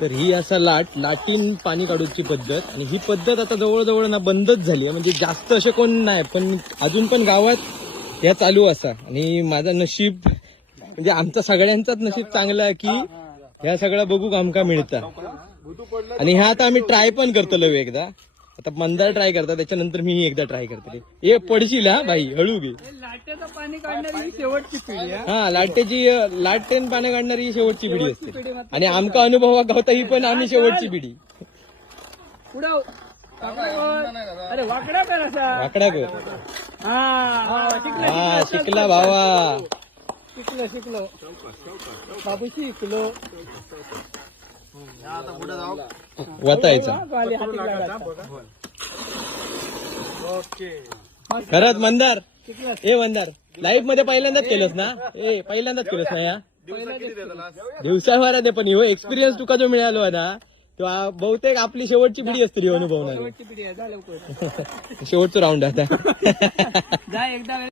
तर ही असा लाटीन पाणी काढूची पद्धत, आणि ही पद्धत आता जवळजवळ ना बंदच झाली आहे. म्हणजे जास्त असे कोण नाही, पण अजून पण गावात ह्या चालू असा. आणि माझं नशीब म्हणजे आमचा सगळ्यांचाच नशीब चांगलं आहे की ह्या सगळं बघूक आमका मिळतं. आणि ह्या आता आम्ही ट्राय पण करतलो एकदा. आता मंदार ट्राय करता, त्याच्यानंतर मी एकदा ट्राय करते. हे पडशील हा भाई, हळू घे. लाटेचं पाणी काढणारी शेवटची पिढी आहे. हा, लाटेन पाणी काढणारी ही शेवटची पिढी असते. आणि आमका अनुभव गावता ही पण आम्ही शेवटची पिढी. पुढं अरे वाकडा कर असा. वाकडा कर. हा, शिकला भावा. शिकलो बाबू शिकलो. वतायचा खरंच मंदार. ए मंदार, लाईव्ह मध्ये पहिल्यांदाच केलंस ना? पहिल्यांदाच केलंस ना? या दिवसाभरात आहे, पण हो एक्सपिरियन्स तुका जो मिळालो आहे ना, तो बहुतेक आपली शेवटची पिढी असते ती अनुभवणार. शेवटचं राऊंड आता.